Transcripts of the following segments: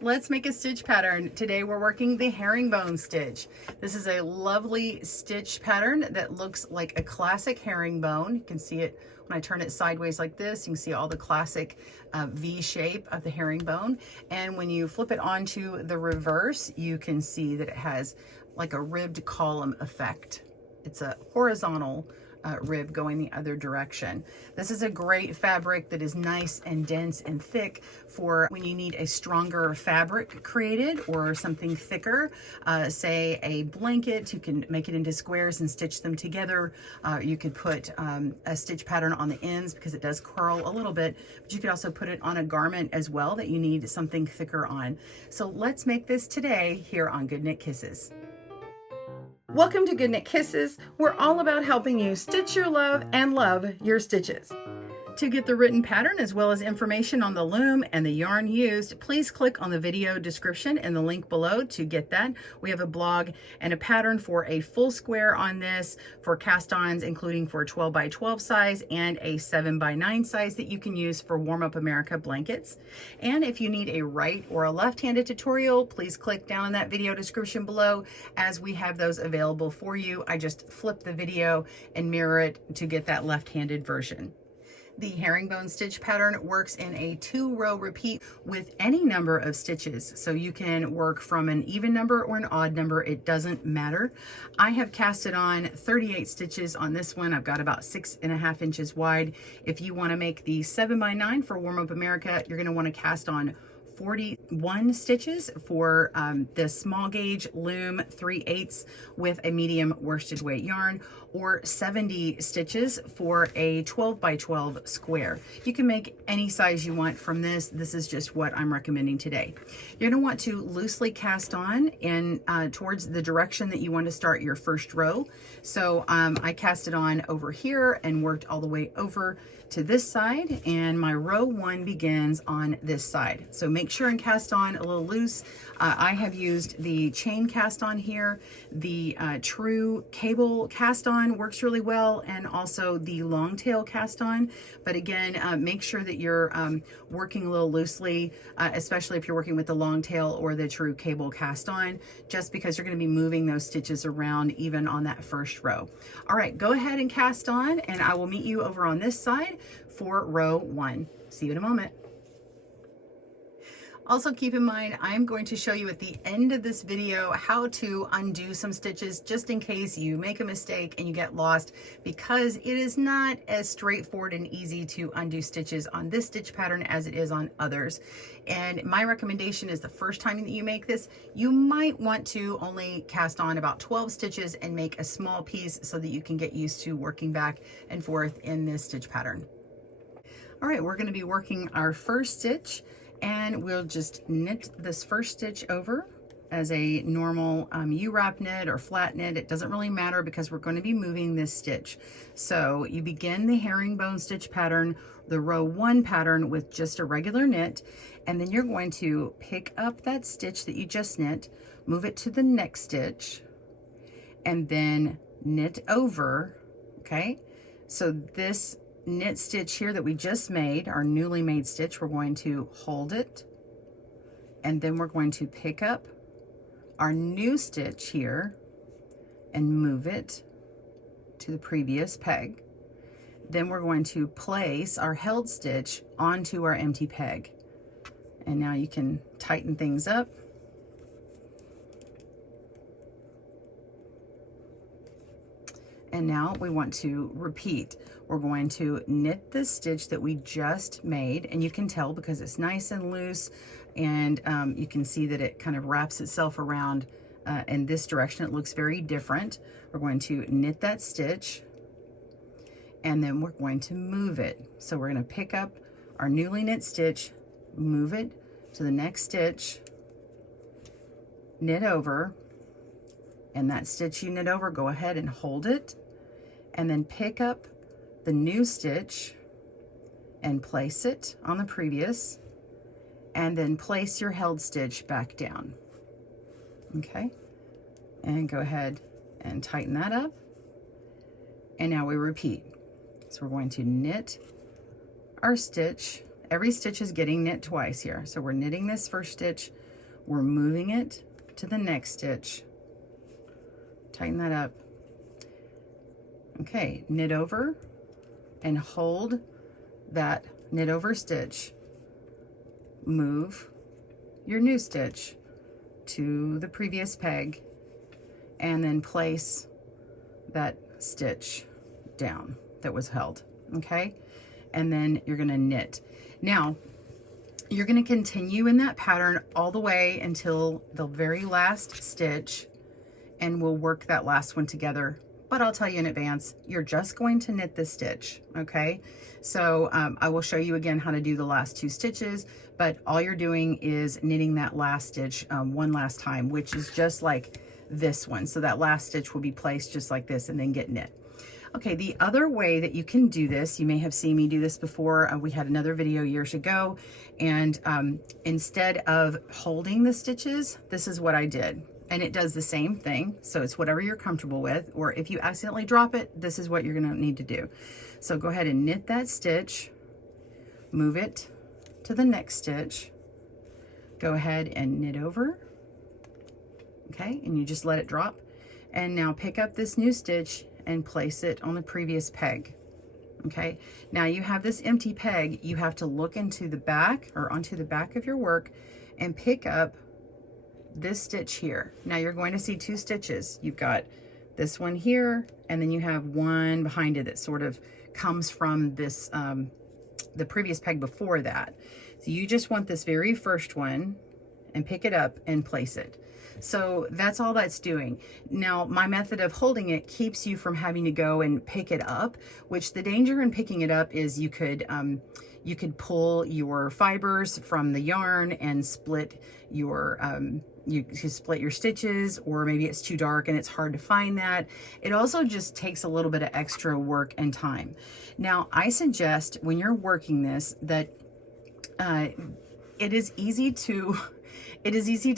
Let's make a stitch pattern. Today we're working the herringbone stitch. This is a lovely stitch pattern that looks like a classic herringbone. You can see it when I turn it sideways like this. You can see all the classic V shape of the herringbone. And when you flip it onto the reverse, you can see that it has like a ribbed column effect. It's a horizontal rib going the other direction. This is a great fabric that is nice and dense and thick for when you need a stronger fabric created or something thicker, say a blanket. You can make it into squares and stitch them together. You could put a stitch pattern on the ends because it does curl a little bit, but you could also put it on a garment as well that you need something thicker on. So let's make this today here on GoodKnit Kisses. Welcome to GoodKnit Kisses. We're all about helping you stitch your love and love your stitches. To get the written pattern as well as information on the loom and the yarn used, please click on the video description and the link below to get that. We have a blog and a pattern for a full square on this for cast-ons, including for a 12 by 12 size and a 7 by 9 size that you can use for Warm Up America blankets. And if you need a right or a left-handed tutorial, please click down in that video description below as we have those available for you. I just flip the video and mirror it to get that left-handed version. The herringbone stitch pattern works in a 2-row repeat with any number of stitches. So you can work from an even number or an odd number. It doesn't matter. I have casted on 38 stitches on this one. I've got about 6.5 inches wide. If you want to make the 7 by 9 for Warm Up America, you're going to want to cast on 41 stitches for the small gauge loom 3/8 with a medium worsted weight yarn, or 70 stitches for a 12 by 12 square. You can make any size you want from this. This is just what I'm recommending today. You're going to want to loosely cast on in towards the direction that you want to start your first row. So I cast it on over here and worked all the way over to this side, and my row 1 begins on this side. So make sure and cast on a little loose. I have used the chain cast on here. The true cable cast on works really well, and also the long tail cast on. But again, make sure that you're working a little loosely, especially if you're working with the long tail or the true cable cast on, just because you're going to be moving those stitches around even on that first row. All right, go ahead and cast on, and I will meet you over on this side for row 1. See you in a moment. Also keep in mind, I'm going to show you at the end of this video how to undo some stitches just in case you make a mistake and you get lost, because it is not as straightforward and easy to undo stitches on this stitch pattern as it is on others. And my recommendation is the first time that you make this, you might want to only cast on about 12 stitches and make a small piece so that you can get used to working back and forth in this stitch pattern. All right, we're going to be working our first stitch, and we'll just knit this first stitch over as a normal U-wrap knit or flat knit. It doesn't really matter because we're going to be moving this stitch. So you begin the herringbone stitch pattern, the row 1 pattern, with just a regular knit, and then you're going to pick up that stitch that you just knit, move it to the next stitch, and then knit over. Okay, so this knit stitch here that we just made, our newly made stitch, we're going to hold it, and then we're going to pick up our new stitch here and move it to the previous peg. Then we're going to place our held stitch onto our empty peg. And now you can tighten things up. And now we want to repeat. We're going to knit this stitch that we just made, and you can tell because it's nice and loose, and you can see that it kind of wraps itself around in this direction. It looks very different. We're going to knit that stitch, and then we're going to move it. So we're going to pick up our newly knit stitch, move it to the next stitch, knit over, and that stitch you knit over, go ahead and hold it, and then pick up the new stitch and place it on the previous, and then place your held stitch back down. Okay, and go ahead and tighten that up, and now we repeat. So we're going to knit our stitch Every stitch is getting knit twice here. So we're knitting this first stitch, we're moving it to the next stitch, tighten that up. Okay, knit over and hold that knit over stitch, move your new stitch to the previous peg, and then place that stitch down that was held, okay? And then you're gonna knit. Now, you're gonna continue in that pattern all the way until the very last stitch, and we'll work that last one together. But I'll tell you in advance, you're just going to knit this stitch, okay? So I will show you again how to do the last 2 stitches, but all you're doing is knitting that last stitch one last time, which is just like this one. So that last stitch will be placed just like this and then get knit. Okay, the other way that you can do this, you may have seen me do this before. We had another video years ago, and instead of holding the stitches, this is what I did. And it does the same thing. So it's whatever you're comfortable with, or if you accidentally drop it, this is what you're gonna need to do. So go ahead and knit that stitch, move it to the next stitch, go ahead and knit over, okay? And you just let it drop. And now pick up this new stitch and place it on the previous peg, okay? Now you have this empty peg, you have to look into the back or onto the back of your work and pick up this stitch here. Now you're going to see 2 stitches. You've got this one here, and then you have one behind it that sort of comes from this, the previous peg before that. So you just want this very first one and pick it up and place it. So that's all that's doing. Now, my method of holding it keeps you from having to go and pick it up, which the danger in picking it up is you could pull your fibers from the yarn and split your, you split your stitches, or maybe it's too dark and it's hard to find that. It also just takes a little bit of extra work and time. Now, I suggest when you're working this that it is easy to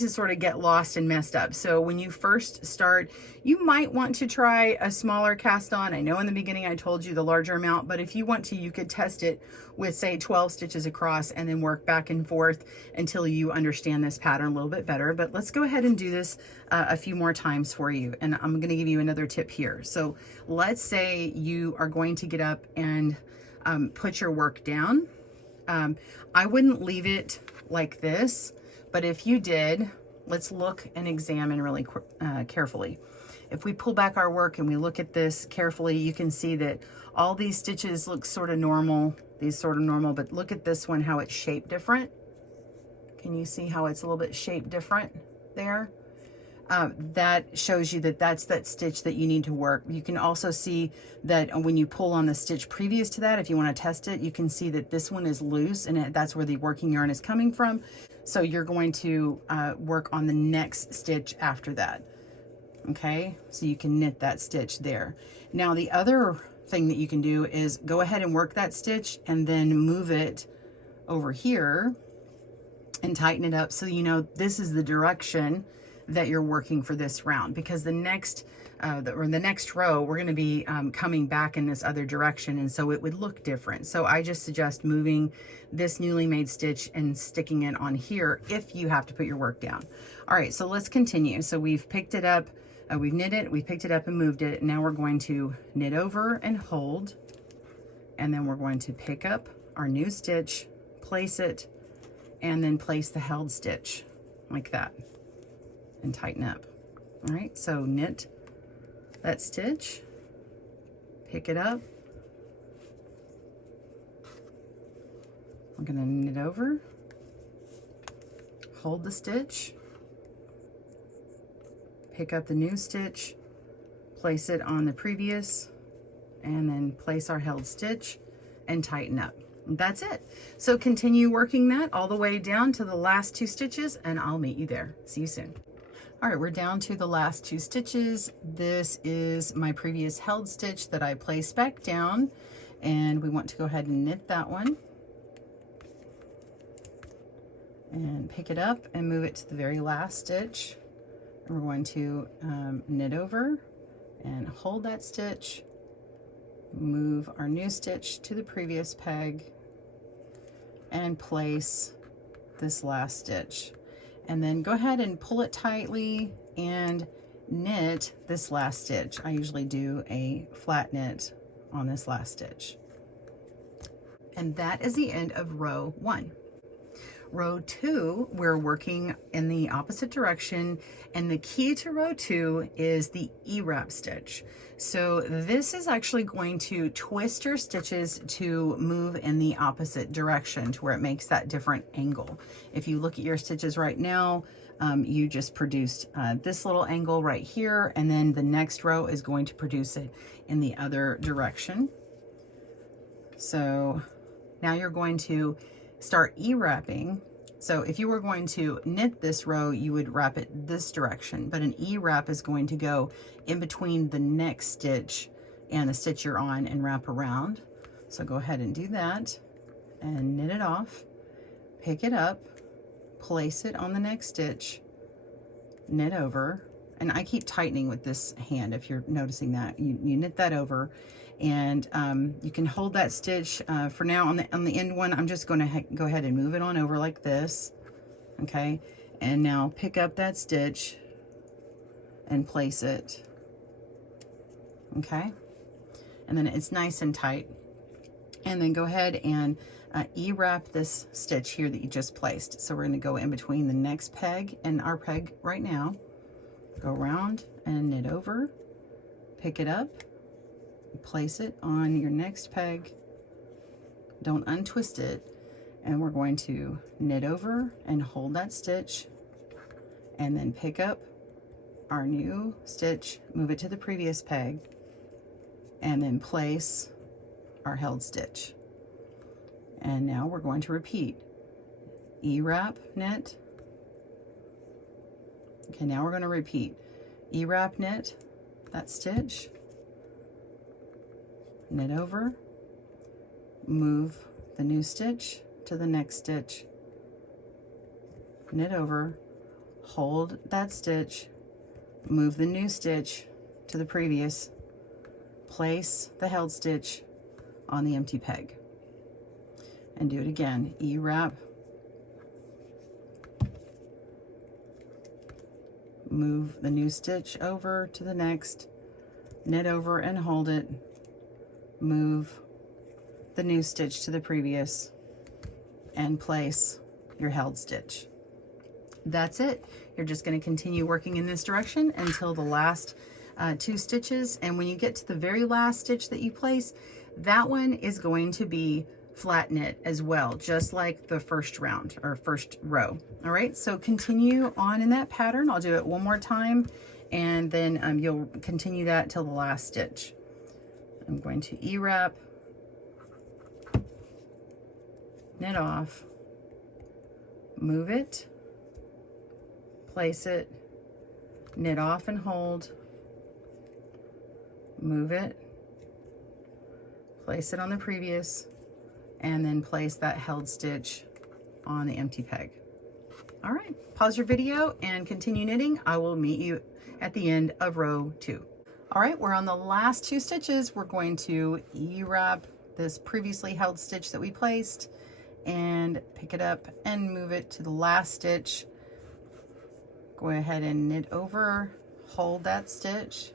sort of get lost and messed up. So when you first start, you might want to try a smaller cast on. I know in the beginning I told you the larger amount, but if you want to, you could test it with say 12 stitches across and then work back and forth until you understand this pattern a little bit better. But let's go ahead and do this a few more times for you. And I'm gonna give you another tip here. So let's say you are going to get up and put your work down. I wouldn't leave it like this. But if you did, let's look and examine really carefully. If we pull back our work and we look at this carefully, you can see that all these stitches look sort of normal, these sort of normal, but look at this one, how it's shaped different. Can you see how it's a little bit shaped different there? That shows you that that's that stitch that you need to work. You can also see that when you pull on the stitch previous to that, if you want to test it, you can see that this one is loose, and that's where the working yarn is coming from. So you're going to work on the next stitch after that. Okay, so you can knit that stitch there. Now the other thing that you can do is go ahead and work that stitch and then move it over here and tighten it up so you know this is the direction that you're working for this round, because the next row we're going to be coming back in this other direction, and so it would look different. So I just suggest moving this newly made stitch and sticking it on here if you have to put your work down. All right, so let's continue. So we've picked it up, we've knit it, we picked it up and moved it. Now we're going to knit over and hold, and then we're going to pick up our new stitch, place it, and then place the held stitch like that and tighten up. All right, so knit that stitch, pick it up. We're going to knit over, hold the stitch, pick up the new stitch, place it on the previous, and then place our held stitch and tighten up. That's it. So continue working that all the way down to the last 2 stitches, and I'll meet you there. See you soon. All right, we're down to the last 2 stitches. This is my previous held stitch that I placed back down, and we want to go ahead and knit that one and pick it up and move it to the very last stitch. And we're going to knit over and hold that stitch, move our new stitch to the previous peg, and place this last stitch. And then go ahead and pull it tightly and knit this last stitch. I usually do a flat knit on this last stitch. And that is the end of row 1. Row 2, we're working in the opposite direction, and the key to row 2 is the E-wrap stitch. So this is actually going to twist your stitches to move in the opposite direction to where it makes that different angle. If you look at your stitches right now, you just produced this little angle right here, and then the next row is going to produce it in the other direction. So now you're going to start E-wrapping. So if you were going to knit this row, you would wrap it this direction, but an E-wrap is going to go in between the next stitch and the stitch you're on and wrap around. So go ahead and do that and knit it off, pick it up, place it on the next stitch, knit over, and I keep tightening with this hand if you're noticing that. You knit that over, and you can hold that stitch for now. On the end one, I'm just going to go ahead and move it on over like this, okay? And now pick up that stitch and place it, okay? And then it's nice and tight. And then go ahead and E-wrap this stitch here that you just placed. So we're going to go in between the next peg and our peg right now. Go around and knit over, pick it up, place it on your next peg, don't untwist it, and we're going to knit over and hold that stitch, and then pick up our new stitch, move it to the previous peg, and then place our held stitch. And now we're going to repeat. E-wrap, knit. Okay, now we're going to repeat. E-wrap, knit that stitch, knit over, move the new stitch to the next stitch, knit over, hold that stitch, move the new stitch to the previous, place the held stitch on the empty peg, and do it again. E-wrap, move the new stitch over to the next, knit over and hold it, move the new stitch to the previous, and place your held stitch. That's it. You're just going to continue working in this direction until the last 2 stitches, and when you get to the very last stitch that you place, that one is going to be flat knit as well, just like the first round or first row. All right, so continue on in that pattern. I'll do it one more time, and then you'll continue that till the last stitch. I'm going to E-wrap, knit off, move it, place it, knit off and hold, move it, place it on the previous, and then place that held stitch on the empty peg. All right, pause your video and continue knitting. I will meet you at the end of row 2. All right, we're on the last 2 stitches. We're going to E-wrap this previously held stitch that we placed and pick it up and move it to the last stitch. Go ahead and knit over, hold that stitch,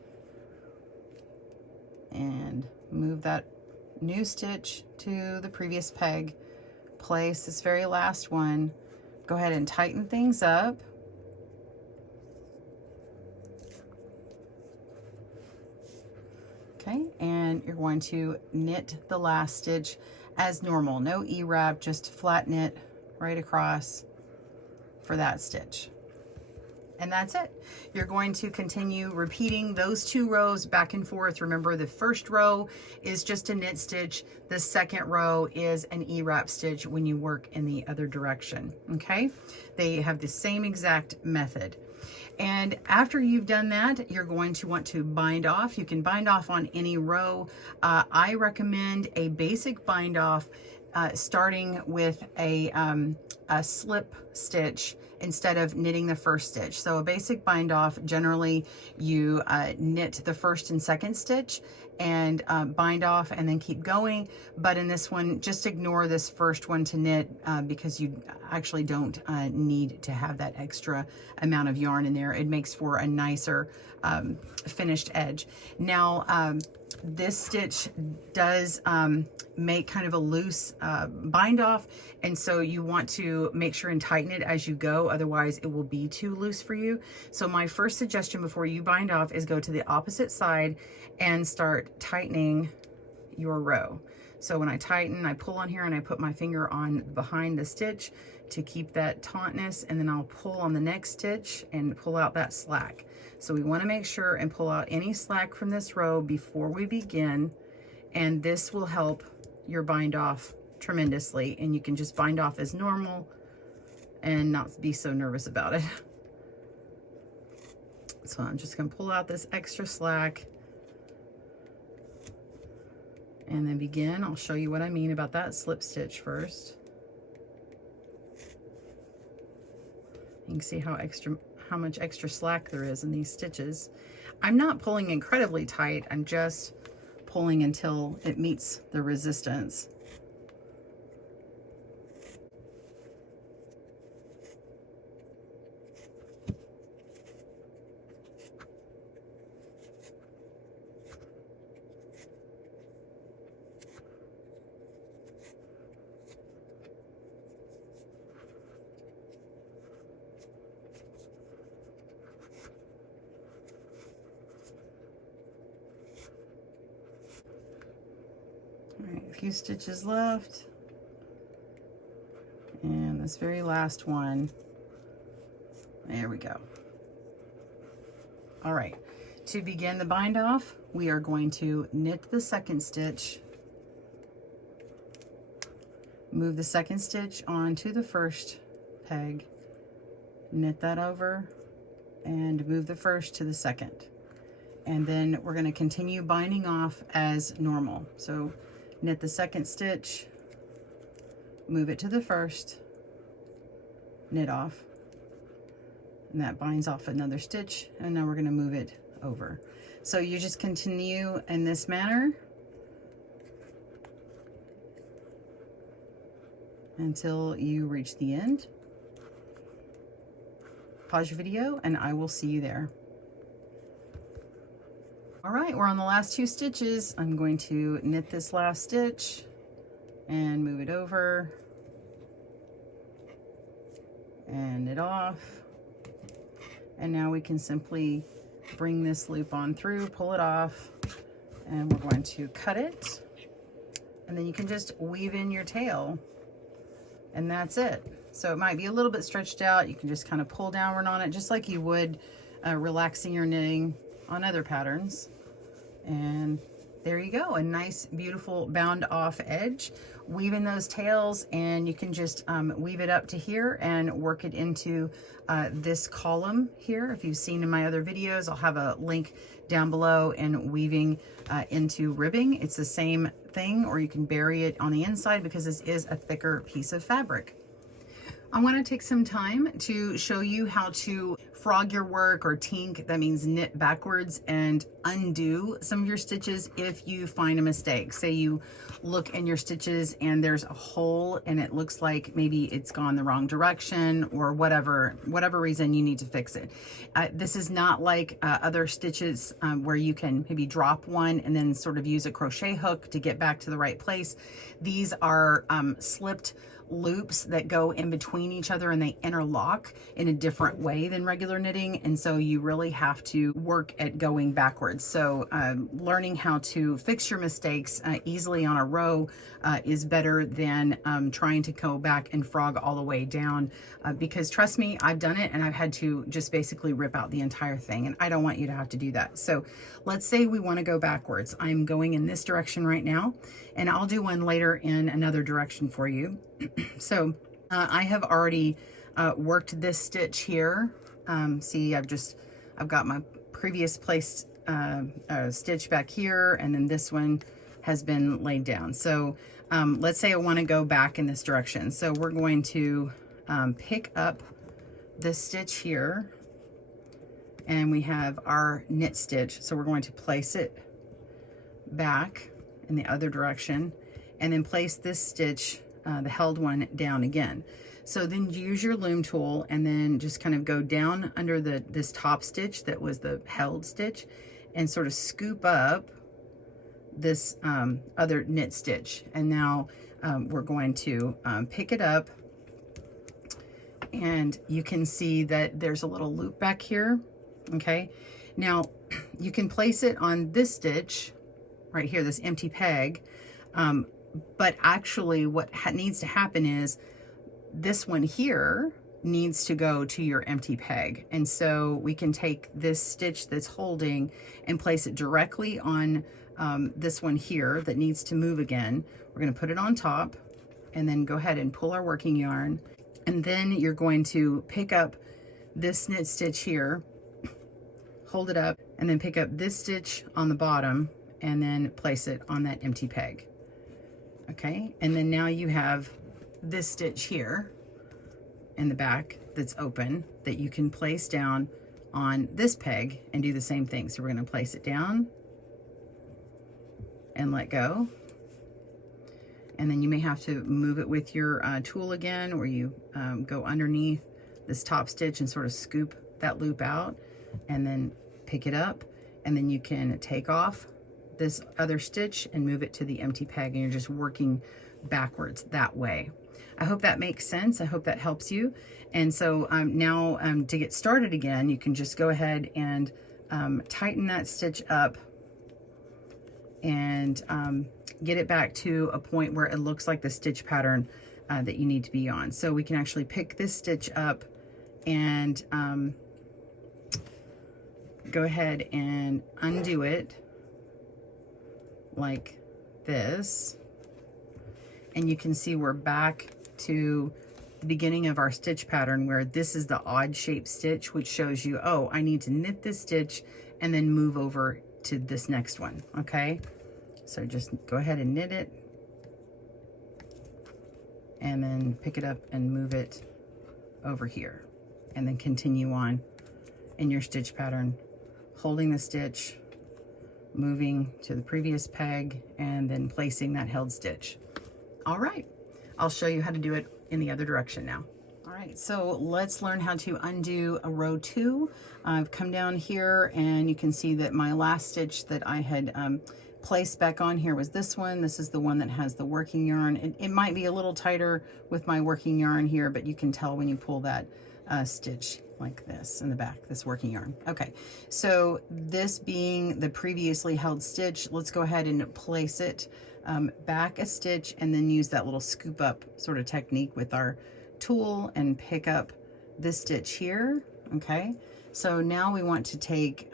and move that new stitch to the previous peg, place this very last one, go ahead and tighten things up, okay, and you're going to knit the last stitch as normal, no E-wrap, just flat knit right across for that stitch. And that's it. You're going to continue repeating those 2 rows back and forth. Remember, the first row is just a knit stitch. The second row is an E-wrap stitch when you work in the other direction, okay? They have the same exact method. And after you've done that, you're going to want to bind off. You can bind off on any row. I recommend a basic bind off starting with a slip stitch instead of knitting the first stitch. So a basic bind off, generally you knit the first and second stitch and bind off and then keep going. But in this one, just ignore this first one to knit because you actually don't need to have that extra amount of yarn in there. It makes for a nicer finished edge. Now, this stitch does make kind of a loose bind off, and so you want to make sure and tighten it as you go, otherwise it will be too loose for you. So my first suggestion before you bind off is go to the opposite side and start tightening your row. So when I tighten, I pull on here and I put my finger on behind the stitch to keep that tautness, and then I'll pull on the next stitch and pull out that slack. So we want to make sure and pull out any slack from this row before we begin, and this will help your bind off tremendously, and you can just bind off as normal and not be so nervous about it. So I'm just going to pull out this extra slack and then begin. I'll show you what I mean about that slip stitch first. You can see how much extra slack there is in these stitches. I'm not pulling incredibly tight, I'm just pulling until it meets the resistance. All right, a few stitches left. And this very last one, there we go. All right, to begin the bind off, we are going to knit the second stitch, move the second stitch onto the first peg, knit that over, and move the first to the second. And then we're going to continue binding off as normal. So knit the second stitch, move it to the first, knit off, and that binds off another stitch, and now we're going to move it over. So you just continue in this manner until you reach the end. Pause your video and I will see you there. All right, we're on the last two stitches. I'm going to knit this last stitch and move it over and knit off. And now we can simply bring this loop on through, pull it off, and we're going to cut it. And then you can just weave in your tail, and that's it. So it might be a little bit stretched out. You can just kind of pull downward on it, just like you would relaxing your knitting on other patterns. And there you go, a nice beautiful bound off edge. Weave in those tails, and you can just weave it up to here and work it into this column here. If you've seen in my other videos, I'll have a link down below, and weaving into ribbing. It's the same thing, or you can bury it on the inside because this is a thicker piece of fabric. I want to take some time to show you how to frog your work, or tink, that means knit backwards, and undo some of your stitches if you find a mistake. Say you look in your stitches and there's a hole and it looks like maybe it's gone the wrong direction, or whatever reason you need to fix it. This is not like other stitches where you can maybe drop one and then sort of use a crochet hook to get back to the right place. These are slipped loops that go in between each other, and they interlock in a different way than regular knitting, and so you really have to work at going backwards. So learning how to fix your mistakes easily on a row is better than trying to go back and frog all the way down, because trust me, I've done it and I've had to just basically rip out the entire thing, and I don't want you to have to do that. So let's say we want to go backwards. I'm going in this direction right now, and I'll do one later in another direction for you. So I have already worked this stitch here. See, I've got my previous placed stitch back here, and then this one has been laid down. So let's say I want to go back in this direction. So we're going to pick up this stitch here, and we have our knit stitch. So we're going to place it back in the other direction, and then place this stitch, the held one, down again. So then use your loom tool and then just kind of go down under this top stitch that was the held stitch and sort of scoop up this other knit stitch. And now we're going to pick it up, and you can see that there's a little loop back here. Okay, now you can place it on this stitch right here, this empty peg, but actually what needs to happen is this one here needs to go to your empty peg. And so we can take this stitch that's holding and place it directly on this one here that needs to move again. We're going to put it on top and then go ahead and pull our working yarn. And then you're going to pick up this knit stitch here, hold it up, and then pick up this stitch on the bottom and then place it on that empty peg. Okay, and then now you have this stitch here in the back that's open that you can place down on this peg and do the same thing. So we're going to place it down and let go. And then you may have to move it with your tool again, or you go underneath this top stitch and sort of scoop that loop out and then pick it up. And then you can take off this other stitch and move it to the empty peg, and you're just working backwards that way. I hope that makes sense. I hope that helps you. And so now to get started again, you can just go ahead and tighten that stitch up and get it back to a point where it looks like the stitch pattern that you need to be on. So we can actually pick this stitch up and go ahead and undo it like this. And you can see we're back to the beginning of our stitch pattern, where this is the odd shaped stitch, which shows you, oh, I need to knit this stitch and then move over to this next one. Okay, so just go ahead and knit it and then pick it up and move it over here, and then continue on in your stitch pattern, holding the stitch, moving to the previous peg, and then placing that held stitch. All right, I'll show you how to do it in the other direction now. All right, so let's learn how to undo a row 2. I've come down here and you can see that my last stitch that I had placed back on here was this one. This is the one that has the working yarn. It might be a little tighter with my working yarn here, but you can tell when you pull that stitch like this in the back, this working yarn. Okay, so this being the previously held stitch, let's go ahead and place it back a stitch and then use that little scoop up sort of technique with our tool and pick up this stitch here. Okay, so now we want to take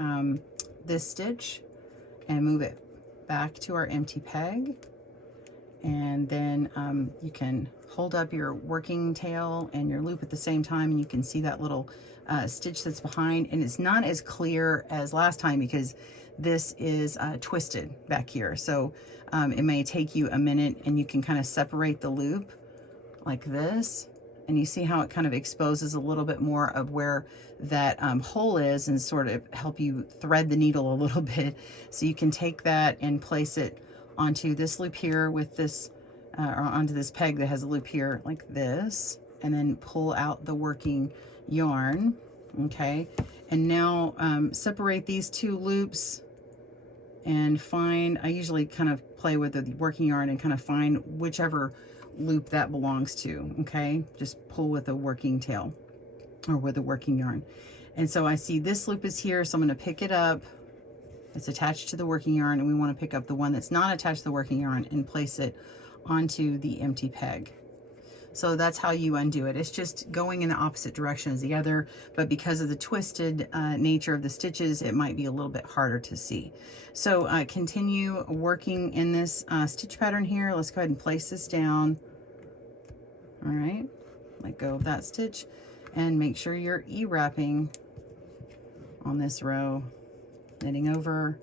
this stitch and move it back to our empty peg, and then you can hold up your working tail and your loop at the same time, and you can see that little stitch that's behind, and it's not as clear as last time because this is twisted back here. So it may take you a minute, and you can kind of separate the loop like this, and you see how it kind of exposes a little bit more of where that hole is, and sort of help you thread the needle a little bit. So you can take that and place it onto this loop here with this, or onto this peg that has a loop here like this, and then pull out the working yarn. Okay, and now separate these two loops and find, I usually kind of play with the working yarn and kind of find whichever loop that belongs to. Okay, just pull with a working tail or with a working yarn. And so I see this loop is here, so I'm going to pick it up. It's attached to the working yarn, and we want to pick up the one that's not attached to the working yarn and place it onto the empty peg. So that's how you undo it. It's just going in the opposite direction as the other, but because of the twisted nature of the stitches, it might be a little bit harder to see. So continue working in this stitch pattern here. Let's go ahead and place this down. All right, let go of that stitch and make sure you're E-wrapping on this row, knitting over,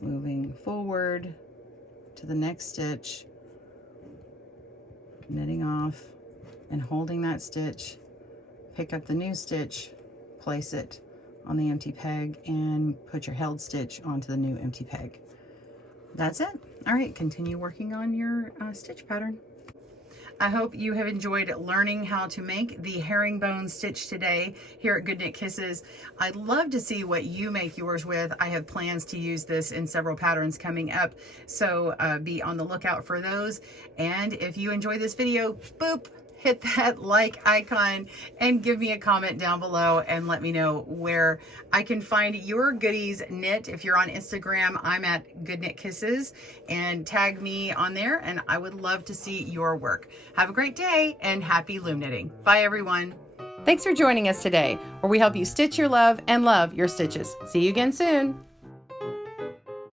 moving forward to the next stitch, knitting off and holding that stitch, pick up the new stitch, place it on the empty peg and put your held stitch onto the new empty peg. That's it. All right, continue working on your stitch pattern. I hope you have enjoyed learning how to make the herringbone stitch today here at GoodKnit Kisses. I'd love to see what you make yours with. I have plans to use this in several patterns coming up, so be on the lookout for those. And if you enjoy this video, boop, hit that like icon and give me a comment down below and let me know where I can find your goodies knit. If you're on Instagram, I'm at GoodKnit Kisses, and tag me on there, and I would love to see your work. Have a great day and happy loom knitting. Bye everyone. Thanks for joining us today, where we help you stitch your love and love your stitches. See you again soon.